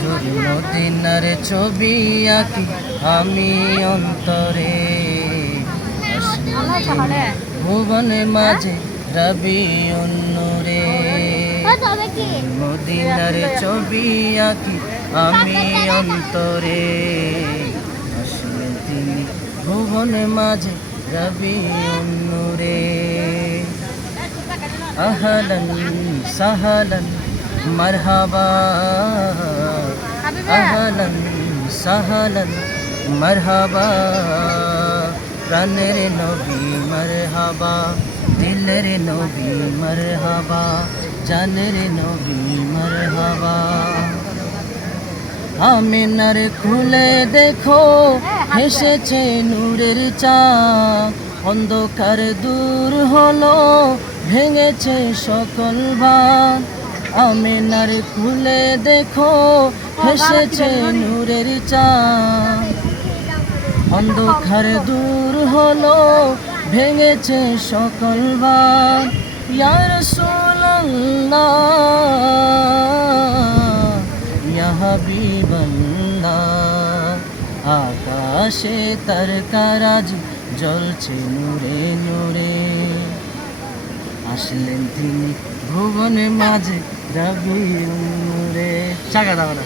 তোর মদিনার ছবি আঁকি আমি অন্তরে, ভুবনে মাঝে রবি নূরে। মদিনার ছবি আঁকি আমি অন্তরে, আসলেন তিনি ভুবনে মাঝে রবি নূরে। আহলান সাহলান মারহাবা, আহলান সাহলান মারহাবা, প্রাণের নবী মারহাবা, দিলের নবী মারহাবা, জানের নবী মারহাবা। আমিনার খুলে দেখো হেসেছে নূরের চাঁদ, অন্ধকার দূর হলো ভেঙেছে সকল বাঁধ। আমিনার খুলে দেখো হেসেছে নূরের চাঁদ, অন্ধকার দূর হলো ভেঙেছে সকল বাঁধ। ইয়া রাসূলুল্লাহ ইয়া হাবিবাল্লাহ, আকাশে তারকারাজ জ্বলছে নূরে নূরে, আসলেন তিনি ভুবনে মাঝে রবি নূরে। চাকা দাও না।